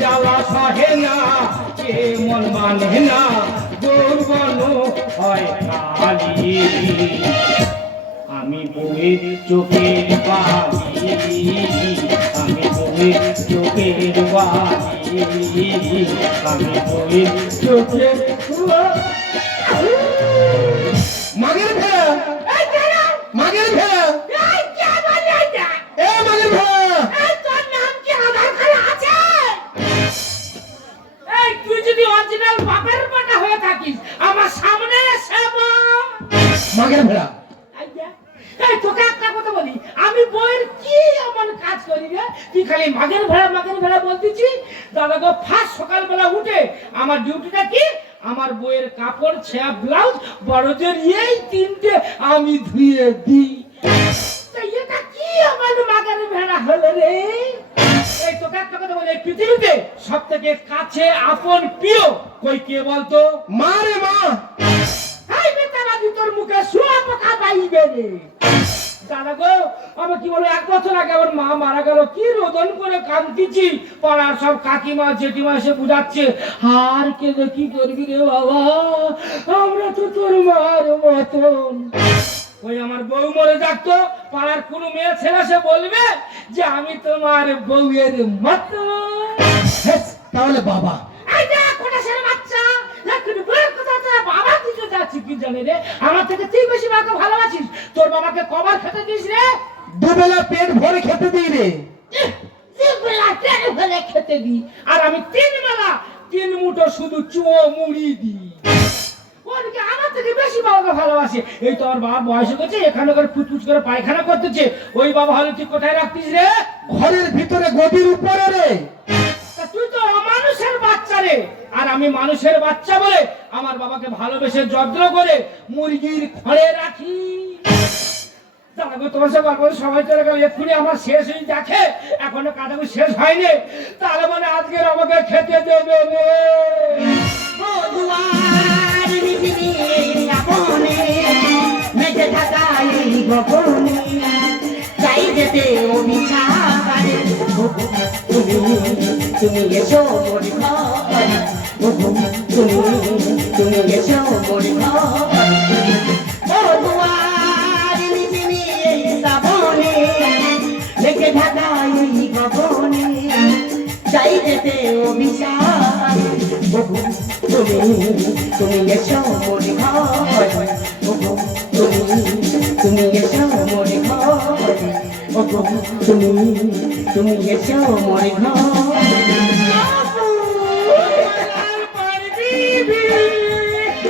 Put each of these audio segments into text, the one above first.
জ্বালা সহে না, কে মন মানে না, দুর্বল হয় কালি। আমি বউয়ের চোখের বালি, আমি বউয়ের চোখের বালি, আমি বউয়ের চোখের মাগের ভেড়া, মাগের ভেড়া, এ মাগের ভেড়া, তুই যদি অরিজিনাল বাপের বেটা হয়ে থাকিস আমার সামনে এসে মাগের ভেড়া, তোকে একটা কথা বলি, আমি বইয়ের কি এমন কাজ করি রে তুই খালি মাগের ভেড়া বলতেছি? দাদা গো, ফার্স্ট সকালবেলা উঠে আমার ডিউটিটা কি, আমার বইয়ের কাপড় ছেঁড়া ব্লাউজ বড়দের এই তিনটে আমি ধুয়ে দিই। এটা কি আমার মাগের ভেড়া হলো রে? এই তোকে একটা কথা বলি, পৃথিবীতে সব থেকে কাছে আপন প্রিয় কই কে বলতো? মা রে মা। এই বেচারা তোর মুখে শুয়া পোকা পাইবে রে। দাদা গো, আমার কি বলো, 1 বছর আগে আমার মা মারা গেল, কি রোদন করে কাঁদতেছি, পাড়ার সব কাকিমা জেঠিমা এসে বুঝাচ্ছে, আর কেঁদে কি করবি রে বাবা, আমরা তো তোর মার মতন। ওই আমার বউ মরে যাক, পাড়ার কোনো মেয়ে ছেলে সে বলবে যে আমি তোমার বউয়ের মতন। তাহলে বাবা, আমার থেকে তুই বেশি মাকে ভালোবাসিস, তোর বাবাকে কবার খেতে দিস রে? দুবেলা পেট ভরে খেতে দিই রে। দুবেলা পেট ভরে খেতে দিই, আর আমি 3 বেলা 3 মুঠো শুধু চুয়ো মুড়ি দিই। ওদিকে আমার থেকে বেশি বাবাকে ভালোবাসে। এই তো আমার বাবা বয়স হয়েছে, এখানে করে ফুচফুচ করে পায়খানা করতেছে, ওই বাবা হলে তুই কোথায় রাখতিস রে? ঘরের ভিতরে গদির উপরে রে। তুই তো অমানুষের বাচ্চা রে, আর আমি মানুষের বাচ্চা বলে আমার বাবাকে ভালোবেসে যত্ন করে মুরগির ঘরে রাখি। তোমার সাথে গল্প সবাই চলে গেল, এক্ষুনি আমার শেষ হয়ে দেখে, এখনো কাটাবো শেষ হয়নি, তাহলে মানে আজকে আমাকে খেতে দেবে চাই যেতে তুমি এসো মরি তুমি এসো মরি লেগে ঢাকাই গগনে চাই যেতে অভিশাপ তুমি এসো মরি তুমি এসো মরি তুমি এসো মরি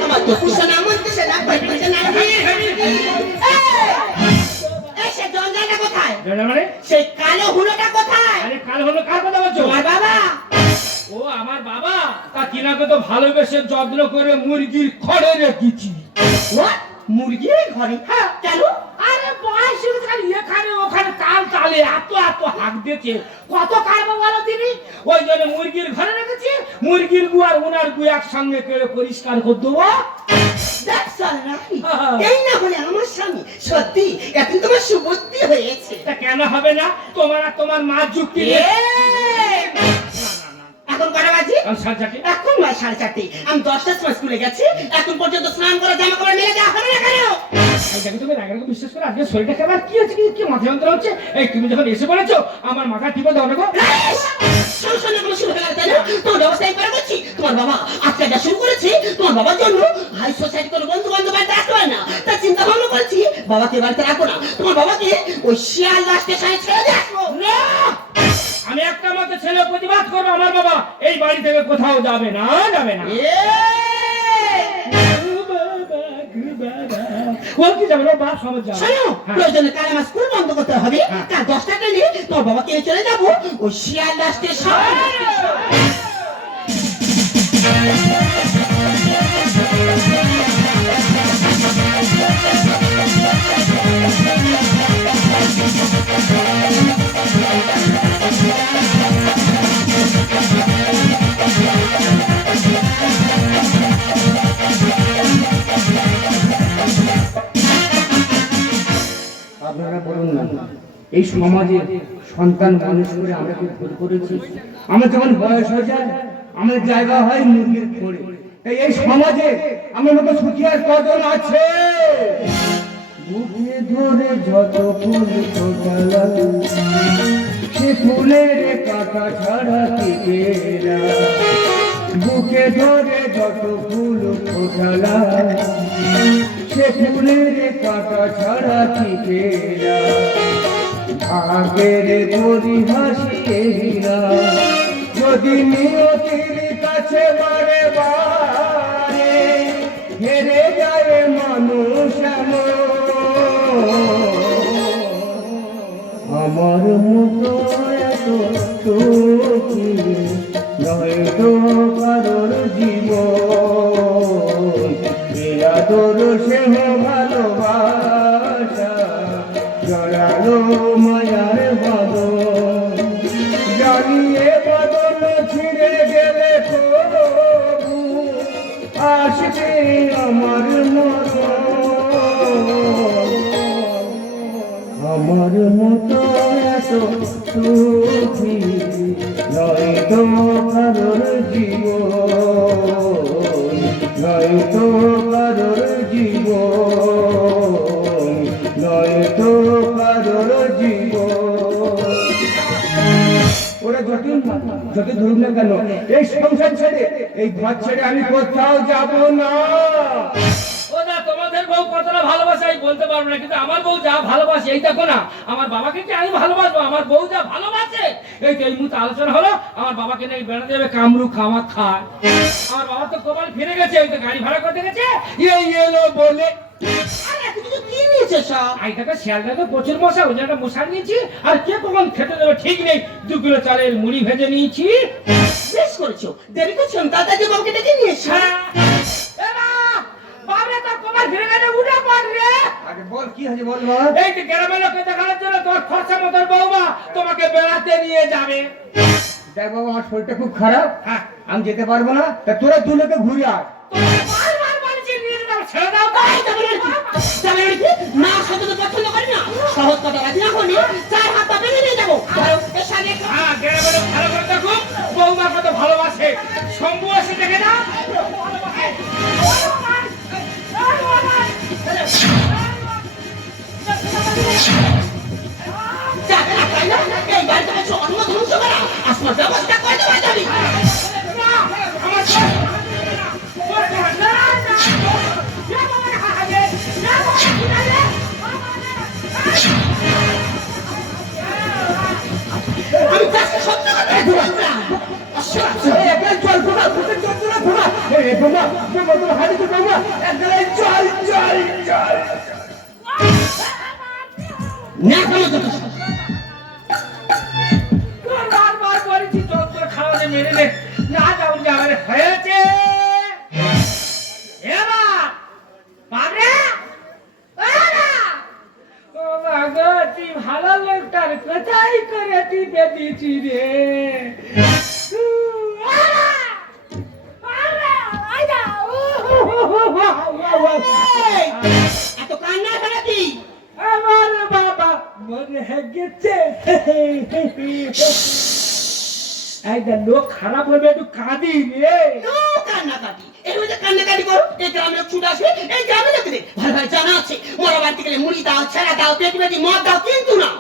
আমার তো কুশনা মন্ত্রী সেনা পাইছে না। সেই কালো হুলোটা কোথায়? আরে কালো হলো কার কথা বলছো? তোমার বাবা। ও আমার বাবা, তা কিনাকে তো ভালোবেসে যত্ন করে মুরগির ঘরে রেখেছি। মুরগির ঘরে? হ্যাঁ, কেন? আরে বয়স এখানে ওখানে তাল তালে এত হাঁক দিয়েছে, কত কারবো বলো তিনি? ওই জন্য মুরগির ঘরে রেখেছি, মুরগির গু আর ওনার গু একসঙ্গে করে পরিষ্কার করে দেবো। এই না হলে আমার স্বামী সত্যি এখন তোমার সুবুদ্ধি হয়েছে। তা কেন হবে না? তোমার আর তোমার মা যুক্তি এখন কটা বাজে? এখন 4:30। আমি 10টার সময় স্কুলে গেছি, এখন পর্যন্ত স্নান করে জামা কাপড় মেলে দেওয়া হবে না কেন? তুমি রাগারাগি বিশ্বাস করে আজকে শরীরটা কেমন কি হচ্ছে, কি মাথা যন্ত্রণা হচ্ছে? এই তুমি যখন এসে বলেছো আমার মাথা টিপে দাও না গো। তোমার ব্যবস্থাই করে করছি। তোমার বাবা আজকে যা শুরু করেছে, তোমার বাবার জন্য হাই সোসাইটি কোনো বন্ধু বান্ধব বাড়িতে রাখতে পারে না, তা চিন্তা ভাবনা করছি বাবাকে বাড়িতে রাখবো না, তোমার বাবাকে ওই শিয়ালদা স্টেশনে ছেড়ে দিয়ে আসবো। আমি একটা মতো ছেলে প্রতিবাদ করবো, আমার বাবা এই বাড়ি থেকে কোথাও যাবে না, যাবে না। প্রয়োজনে কাল আমার স্কুল বন্ধ করতে হবে, কাল 10টা ট্রেনে তোমার বাবাকে চলে যাবো ওই শিয়ালদা স্টেশন। আপনারা বলুন না, এই সমাজে সন্তান মানুষ করে আমরা কি ভুল করেছি? আমার যখন বয়স হয়ে যায় আমাদের জায়গা হয় মুরগির খড়ে। তাই এই সমাজে আমার মতো সুখী আর কজন আছে? বুকে ধরে যত ফুল ফোটালা সে ফুলের কাটা ছাড়া টিকে না। বুকে ধরে যত ফুল ফোটালা সে ফুলের কাটা ছাড়া টিকে না। ভাগের পরিহাসিরা যদি নিয়তির কাছে বারে বারে হেরে যায় মানুষ আমার মতো এত সুখী নয় তো কারোর জীবন। আদর স্নেহ ভালোবাসা জড়ালো মায়ার বাঁধন। জানিয়ে বাঁধন ছিঁড়ে গেলে তবু আসবে আমার মরণ। আমার মতো এত সুখী নয় তো কারোর জীবন। নয় তো কারোর জীবন। নয় তো কারোর জীবন। ওরা যত ধরুন না কেন এই সংসার ছেড়ে এই ঘর ছেড়ে আমি কোথাও যাব না। ওদা তোমাদের বউ কতটা ভালোবাসে আমি বলতে পারবো না, কিন্তু আমার বউ যা ভালোবাসে এই দেখো না। আমার বাবাকে কি আমি ভালোবাসবো? আমার বউ যা ভালোবাসে এই তো এই মুহূর্তে আলোচনা হলো আমার বাবাকে নাকি বেড়াতে যাবে কামরু খামা খায়। আমার বাবা তো কপাল ফিরে গেছে, এই তো গাড়ি ভাড়া করতে গেছে এই এলো বলে। আরে তুমি তো কি নিয়েছো সব? আইটাকে শিয়ালটাকে প্রচুর মশা, ওই একটা মশা নিয়েছি। আর কে কখন খেতে দেবে ঠিক নেই। 2 কিলো চালের মুড়ি ভেজে নিয়েছি। বেশ করেছো, দেরি করছো না। দাদাজি বাবুকে ডেকে নিয়ে এসো। বাবরে তোর কপাল ফিরে গেছে, উঠে পড় রে। আরে বল কি হয়েছে বল বাবা। এই যে গ্রামের লোককে দেখানোর জন্য তোর খরচা মতন বৌমা তোমাকে বেড়াতে নিয়ে যাবে। দেখ বাবা আমার শরীরটা খুব খারাপ, হ্যাঁ আমি যেতে পারবো না। তা তোরা দু লোকে ঘুরে আয়। তোমাকে বারবার বলেছি নিয়ে যাও, ছেড়ে দাও তো। এই যাবে না কি? যাবে না কি? না শত তো পছন্দ করি না। সহজ কথা রাজি না করলে 4 হাত পা ভেঙে নিয়ে যাবো। ধরো এর সাথে হ্যাঁ গ্রামের লোক ভালো করে দেখো বৌমা কত ভালোবাসে। শম্ভু এসে দেখে না যাবে না তাই না? এই বাড়িতে বসে অন্য ধ্বংস করা আসমার ব্যবস্থা করে দেওয়া যাবে। আমি চাষে সত্য কথা বললাম। এই একলা চল ঘুমা, ঘুমে চল তোরা ঘুমা। এই ঘুমা, ঘুমা তোর হাড়ি তো ঘুমা। একলা চল চল চল। না কোনো তো বারবার বলেছি যন্ত্র খাওয়াতে মেরে নে না যাও যাবে হয়েছে। এবার বাবরে ও বাবা তুই ভালো লোকটার কোথায় করে টিপে দিচ্ছি রে। এত কান্না করাতি। আমার বাবা মরে গেছে। এইটা লোক খারাপ হবে একটু কাঁদি রে। কান্নাকাটি এর মধ্যে কান্নাকাটি করো। এই গ্রামের লোক ছুটে আসবে। এই গ্রামের লোকদের ভাই ভাই জানা আছে মোরা বাড়িতে গেলে মুড়ি দাও, ছেঁড়া দাও, পেটি পেটি মদ দাও, কিন্তু না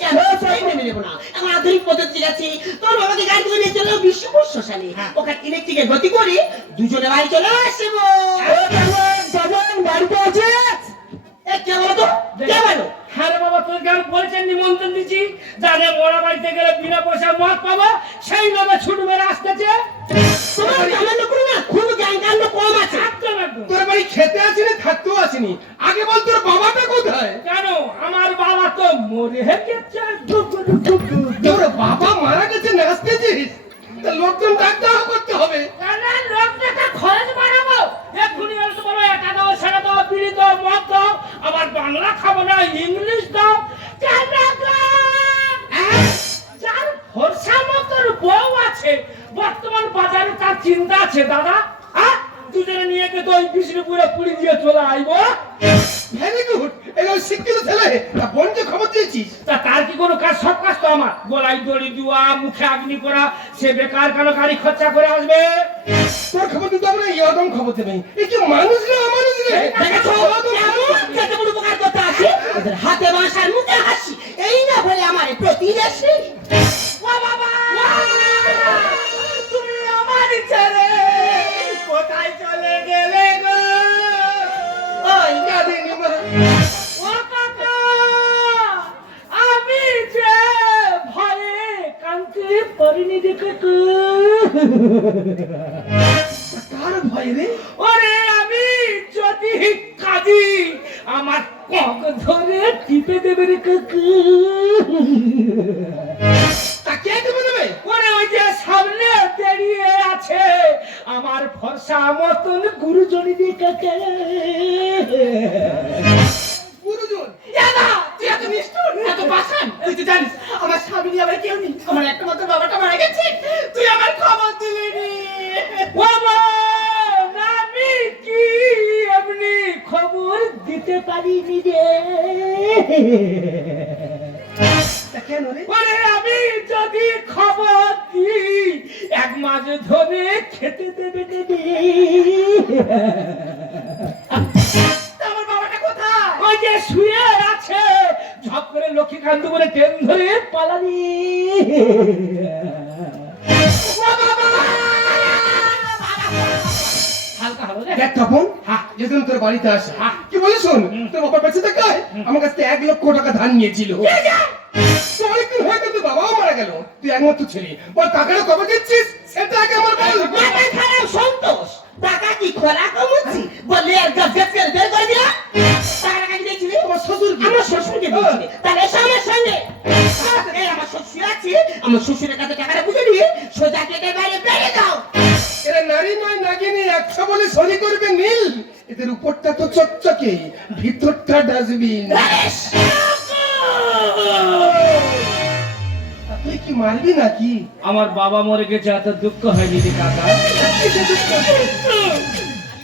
কেন সেই মেনে নেবো না। এখন আধুনিক পদ্ধতি আছে। তোর বাবাকে গাড়ি করে নিয়ে চলে বিশ্বপুর শ্মশানে। ওখানে ইলেকট্রিকের গতি করে দুজনে বাড়ি চলে আসবো। বাড়িতে আছে কে বলো তো? কে বলো? হ্যাঁ রে বাবা তোর গান বলেছেন নিমন্ত্রণ দিচ্ছি জানে মোড়া বাড়িতে গেলে বিনা পয়সা মদ পাবো সেই লোকে ছুট মেরে আসতেছে। তোমার গ্রামের লোক না খুব জ্ঞান কাণ্ড কম আছে। একদম একদম। তোর বাড়ি খেতে আসিনি থাকতেও আসিনি। আগে বল তোর বাবাটা কোথায়? কেন আমার বাবা তো মরে গেছে। তোর বাবা মারা গেছে নাচতেছিস? তা লোকজন ডাক্তার করতে হবে। লোকটাকে খরচ বাড়াবো এক্ষুনি বলতে পারো এটা দাও সেটা দাও বিড়ি দাও মদ দাও আবার বাংলা খাবো না ইংলিশ দাও। যার ভরসা মতন বউ আছে বর্তমান বাজারে তার চিন্তা আছে দাদা। দুজনে নিয়ে গিয়ে তো ওই বিষ্ণুপুরে পুরী দিয়ে চলে আইবো। Very good. এগুলো শিক্ষিত ছেলে, তা বোনকে খবর দিয়েছিস? তা তার কি কোনো কাজ? সব কাজ তো আমার। গলায় দড়ি দেওয়া, মুখে আগ্নি করা, সে বেকার কেন গাড়ি খরচা করে আসবে? তোর খবর দিতে হবে না, এরকম খবর দেবে। এই কি মানুষ না অমানুষ রে? দেখেছো কেমন কত বড় উপকার করতে আসি, ওদের হাতে বাঁশ আর মুখে হাসি, এই না বলে আমার প্রতিবেশী। ও বাবা, তুমি আমার ছেড়ে কোথায় চলে গেলে গো? ওই কাঁদিনি মা। ও কাকা, আমি যে ভয়ে কাঁদতে পারিনি দেখে তো। কার ভয় রে? ওরে আমি যদি কাঁদি আমার কক ধরে টিপে দেবে রে কাকু। তা কে দেবে দেবে? ওরে ওই যে সামনে দাঁড়িয়ে আছে আমার ফর্সা মতন গুরুজনী রে কাকা। গুরুজন। দাদা তুই এত নিষ্ঠুর, এত পাষাণ, তুই তো জানিস আমার স্বামী নিয়ে আমার কেউ নেই, আমার একটা মাত্র বাবাটা মারা গেছে, তুই আমার খবর দিলি নি। বাবা, আমি কি এমনি খবর দিতে পারিনি রে? তা কেন রে? ওরে আমি যদি খবর দিই 1 মাস ধরে খেতে দেবে দেবে। আমার বাবাটা কোথায়? ওই যে শুয়ে আছে, ঝপ করে লক্ষ্মীকান্ত বলে ট্রেন ধরে পালানি। হালকা হলো রে। দেখ তপন, হ্যাঁ। যেদিন তোর বাড়িতে আসে, হ্যাঁ। কি বলে শোন, তোর বাবা বেঁচে থাকায় আমার কাছ থেকে 1 লক্ষ টাকা ধার নিয়েছিল। তো অনেকদিন হয়ে গেল, তোর বাবাও মারা গেল, তুই একমাত্র ছেলে, বল টাকাটা কবে দিচ্ছিস সেটা আগে আমার বল। মাথায় খারাপ সন্তোষ, টাকা কি খোলা কমুচ্ছি বললে আর গজগজ করে বের করে দিলাম। টাকা কাকে দিয়েছিলি? আমার শ্বশুরকে। আমার শ্বশুরকে দিয়েছিলি, তাহলে এসো আমার সঙ্গে। এই আমার শ্বশুর আছে, আমার শ্বশুরের কাছে টাকাটা বুঝে নিয়ে সোজা কেটে বাইরে বেরিয়ে যাও। এরা নারী নয় নাগিনী, 100 বলে শনি করবে নীল। এদের উপরটা তো চকচকে, ভিতরটা ডাস্টবিন। বেশ। তুই কি মারবি নাকি? আমার বাবা মরে গেছে, এত দুঃখ হয়নি রে কাকা।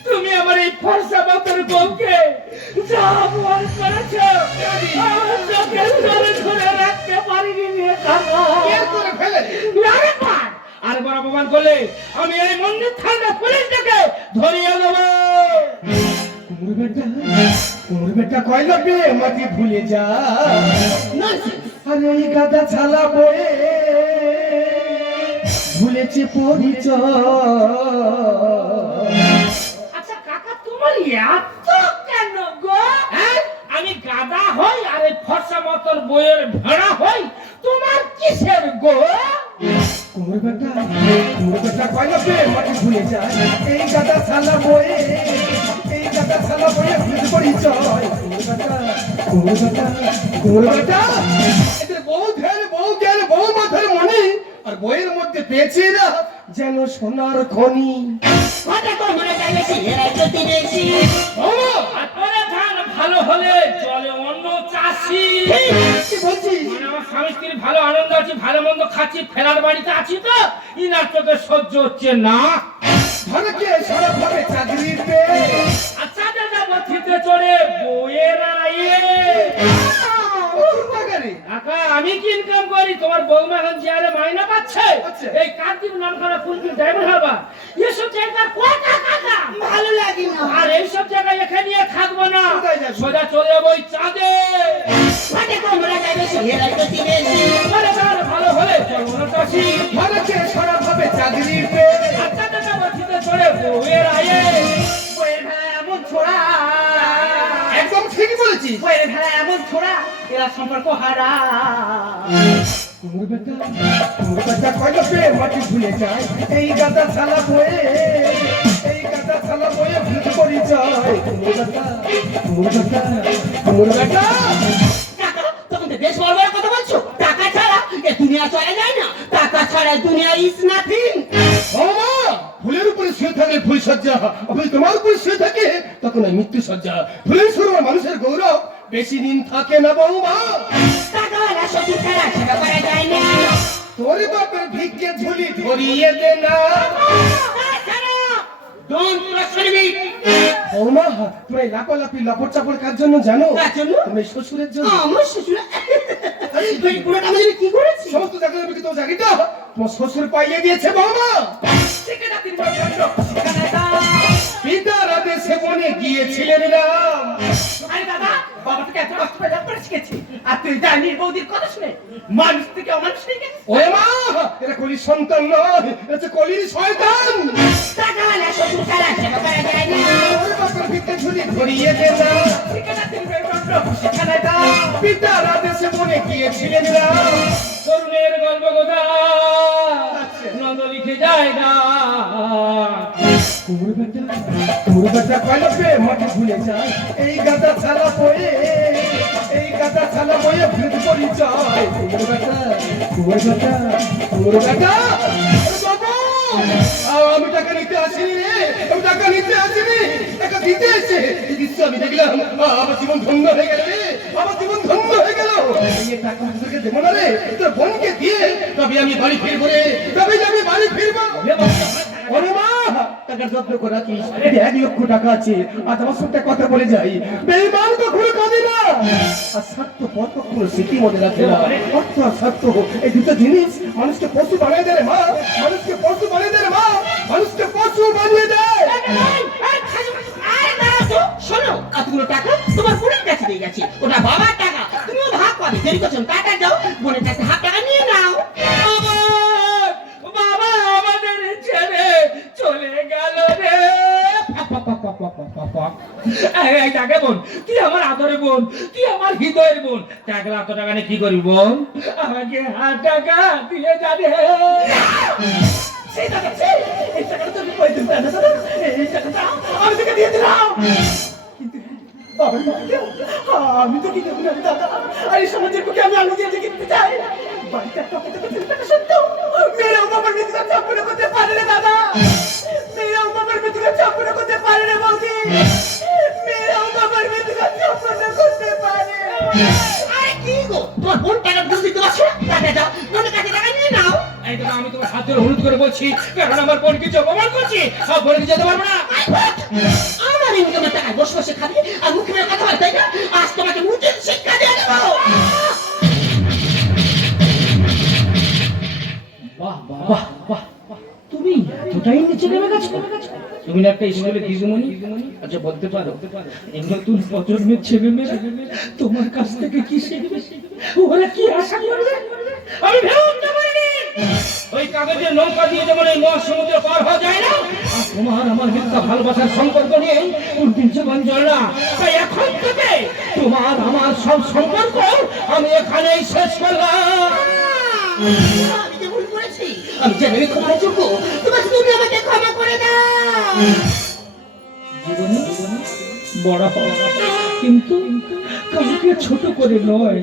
তুমি আমার এই ফর্সা মতন বউকে যা মন করেছো, আমার চোখের জলে ধরে রাখতে পারিনি রে কাকা। বের করে ফেলে দে। আরেকবার আরেকবার অপমান করলে আমি এই মন্দির থানা পুলিশটাকে ধরিয়ে দেবো। কুমুর বেটা কয় লাগবে মাটি ভুলে যা। আরে এই গাদা ছালা বয়ে ভুলেছে পরিচয়। আচ্ছা কাকা, তোমার এত কেন গো? হ্যাঁ? আমি গাদা হই আর এই ফর্সা মতন বইয়ের ভেড়া হই, তোমার কিসের গো? কুমুর বেটা কয় লাগবে মাটি ভুলে যা। এই গাদা ছালা বয়ে, এই গাদা ছালা বয়ে ভুলেছে পরিচয়। কুমুর বেটা এদের বহু ধ্যান, বহু জ্ঞান, বহু মাথার মনি, আর বইয়ের মধ্যে পেয়েছে এরা যেন সোনার খনি। কথা কম মনে চাইলে এরাই প্রতিবেশী। আর পরে ধান ভালো হলে চলে অন্য চাষি। কি বলছিস? মানে আমার স্বামী স্ত্রী ভালো আনন্দ আছি, ভালো মন্দ খাচ্ছি, ফেরার বাড়িতে আছি তো ইনার চোখে সহ্য হচ্ছে না। ভারতে সারা ভাবে চাকরির পেয়ে আচ্ছা দাদা, বথিতে চড়ে বইয়ের আয়ে। কাকা, আমি কি ইনকাম করি? তোমার বৌমা এখন চেয়ারে মাইনা পাচ্ছে। আচ্ছা। এই কার্তিক নামখানা ফুলকি ড্রাইভার হবা, এসব জায়গায় কত টাকা? ভালো লাগে না। আর এইসব জায়গায় এখানে নিয়ে থাকবো না, কোথায় যাবি? সোজা চলে যাবো ওই চাঁদে। কথা কম মনে চাইলে এরাই প্রতিবেশী। পরে ধান ভালো হলে চলো না চাষি। ভারতে সারা ভাবে চাকরির পেয়ে আচ্ছা দাদা, বথিতে চড়ে বইয়ের আয়ে। বইয়ের ভেড়া এমন ছোড়া, একদম ঠিকই বলেছিস। বইয়ের ভেড়া এমন ছোড়া, এরা সম্পর্ক হারা। কুমুর বেটা কয় লাগবে মাটি ভুলে যায়। এই গাদা ছালা বয়ে, এই গাদা ছালা বয়ে ভুল পরিচয়। কুমুর বেটা টাকা, তখন তো বেশ বড় বড় কথা বলছো। টাকা ছাড়া এ দুনিয়া চলে যায় না, টাকা ছাড়া দুনিয়া ইজ নাথিং। বাবা, ফুলের উপরে শুয়ে থাকলে ফুল সজ্জা, আপনি তোমার উপরে শুয়ে থাকে তখন ওই মৃত্যু সজ্জা। ফুলের সুরমা মানুষের গৌরব বেশি দিন থাকে না বৌমা। টাকাওয়ালা শ্বশুর ছাড়া সেটা করা যায় না। তোর বাপের ভিক্ষে ঝুলি ধরিয়ে দে না। তাছাড়া, don't question me. বৌমা তুমি এই লাপালাপি লপট চাপড় কার জন্য জানো? কার জন্য? তুমি শ্বশুরের জন্য। আমার শ্বশুর এই পুরোটা আমি কি করেছি? সমস্ত জায়গায় কি তোমার জায়গাটা তোমার শ্বশুর পাইয়ে দিয়েছে বৌমা। পিতার আদেশে বনে গিয়েছিলেন রাম। আরে দাদা, বাবা থেকে এত কষ্ট করে লেখাপড়া শিখেছি, আর তুই জানিস বৌদির কথা শুনে মানুষ থেকে অমানুষ হয়ে গেছে। ওরে মা, এটা কলির সন্তান নয়, এটা হচ্ছে কলির শয়তান। টাকাওয়ালা শ্বশুর ছাড়া সেবা করা যায় না। ওরে বাবার ভিতরে ঝুলি ধরিয়ে দে না। পিতার আদেশে বনে গিয়েছিলেন রাম। তরুণের গল্প কথা নন্দ লিখে যায় না। কুমুর বেটা কয়লাপে মাটি ভুলে যায়। এই গাদা ছালা বয়ে, এই গাদা ছালা বয়ে ভেদ পরিচয়। কুমুর বেটা আরে বাবা, আমি টাকা নিতে আসিনি রে, আমি টাকা নিতে আসিনি, টাকা দিতে এসে এই দৃশ্য আমি দেখলাম, আমার জীবন ধন্য হয়ে গেল রে, আমার জীবন ধন্য হয়ে গেল। এই টাকা তোকে দেবো না রে, তোর বোনকে দিয়ে তবে আমি বাড়ি ফিরবো রে, তবে আমি বাড়ি ফিরবো। ওরে মা, টাকার যত্ন করে রাখিস, 1 লক্ষ টাকা আছে, আজ আমার সঙ্গে কথা বলে যাই। বেঈমান কখনো কাঁদে না, আর স্বার্থপর কখনো স্মৃতি মনে রাখে না। অর্থ আর স্বার্থ এই দুটো জিনিস মানুষকে পশু বানিয়ে দেয় রে মা, মানুষকে পশু বানিয়ে দেয় রে মা, মানুষকে পশু বানিয়ে দেয়। শোনো, কতগুলো টাকা তোমার বোনের কাছে দিয়ে গেছে, ওটা বাবার টাকা, তুমিও ভাগ পাবে। দেরি করছো, টাকা দাও, বোনের কাছে হাফ টাকা নিয়ে নাও। বাবা আমাদের ছেড়ে চলে গেল রে। এই টাকা বোন, তুই আমার আদরের বোন, তুই আমার হৃদয়ের বোন, টাকা এত টাকা নিয়ে কি করবি বোন? আমাকে 1,000 টাকা দিয়ে যাবে। সেই টাকা, এই টাকাটা তুমি কই দিতে না দাদা, এই টাকাটা আমি তোকে দিয়ে দিলাম। কিন্তু বাবার মুখে আমি তো কি দেবো না দাদা, আর এই সমাজের মুখে আমি আলু দিয়ে কিনতে চাই। বাড়িতে একটা টাকা সত্য মেয়েরাও বাবার মৃত্যুকে চাপড়ে করতে পারে রে দাদা, মেয়েরাও বাবার মৃত্যুকে চাপড়ে করতে পারে রে বৌদি, মেয়েরাও বাবার মৃত্যুকে চাপড়ে করতে পারে। আরে কি গো, তোমার বোন টাকা দিতে পারছো না? টাকা দাও, বোনের কাছে টাকা নিয়ে নাও। এই তো আমি তোমার সাথে অনুরোধ করে বলছি, কারণ আমার বোন কিছু অপমান করছি, সব বোন যেতে পারবো না। আমার ইনকামের টাকায় বসে বসে খাবে আর মুখে মুখে কথা বলে, তাই না? আজ তোমাকে মুখে শিক্ষা দিয়ে দেবো। বাহ বাহ বাহ বাহ, তুমি এতটাই নিচে নেমে গেছো? তুমি না একটা স্কুলে দিদিমণি? আচ্ছা বলতে পারো, এই নতুন প্রজন্মের ছেলে মেয়েরা তোমার কাছ থেকে কি শিখবে, ওরা কি আশা করবে? আমি ভেবে উঠতে পারিনি। ওই কাগজের নৌকা দিয়ে যেমন এই মহাসমুদ্র পার হওয়া যায় না, আর তোমার আমার মিথ্যা ভালোবাসার সম্পর্ক নিয়ে কোনদিন জীবন চলে না। তাই এখন থেকে তোমার আমার সব সম্পর্ক আমি এখানেই শেষ করলাম। আমি যে ভুল করেছি, আমি জানি ক্ষমার যোগ্য, তুমি আমাকে ক্ষমা করে দাও। জীবনে বড় হওয়া, কিন্তু কাউকে ছোট করে নয়।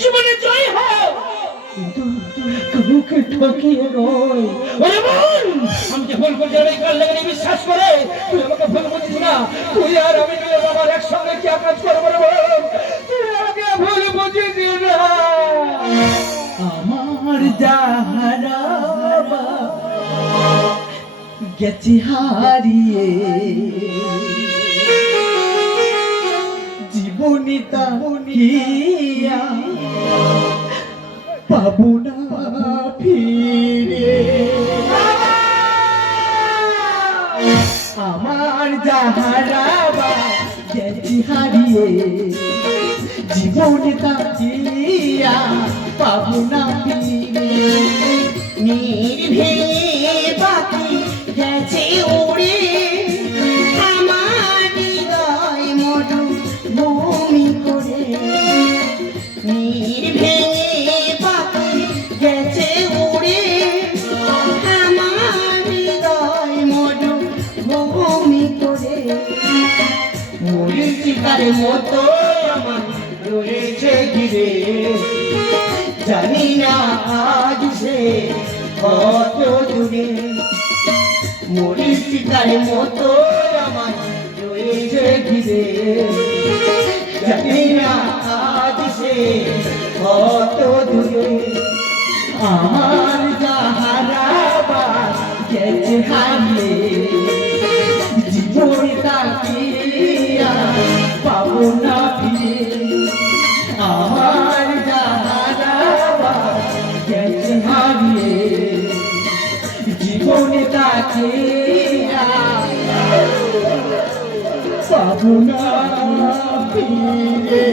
জীবনে জয় হও, কিন্তু কাউকে ঠকিয়ে নয়। ওরে বোন, আমি যে ভুল করছি আমি কাল লেগে বিশ্বাস করে তুই আমাকে ভুল বুঝিস না। তুই আর আমি মিলে বাবার একসঙ্গে কি কাজ করবো রে বোন? তুই আমাকে ভুল বুঝিস না। আমার যাহারা গেছে হারিয়ে, জীবনে তাহিয়া পাবো না ফিরে। আমার যাহারা গেছে হারিয়ে, জীবনে তাহিয়া পাবো না ফিরে। নির্ভেঙে পাখি গেছে উড়ে, আমার হৃদয় মধু ভূমি করে। নির্ভেঙে পাখি গেছে উড়ে, আমার হৃদয় মধু ভূমি করে। মরিচিকার মতো আমার রয়েছে ঘিরে, জানি না আজ সে কত দূরে। মরিচিকার মতো আমার রয়েছে ঘিরে, জানি না আজ সে কত দূরে। আমার যাহারা গেছে হারিয়ে, জীবনে তাকিয়ে পাবো না ফিরে আমার যাহারা গেছে হারিয়ে জীবনে তাকে পাবো না ফিরে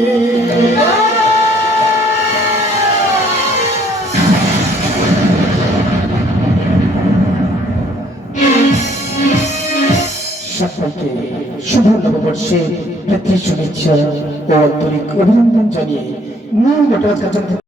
সকলকে শুভ নববর্ষে প্রীতি শুভেচ্ছা ও আন্তরিক অভিনন্দন জানিয়ে মূল ঘটনা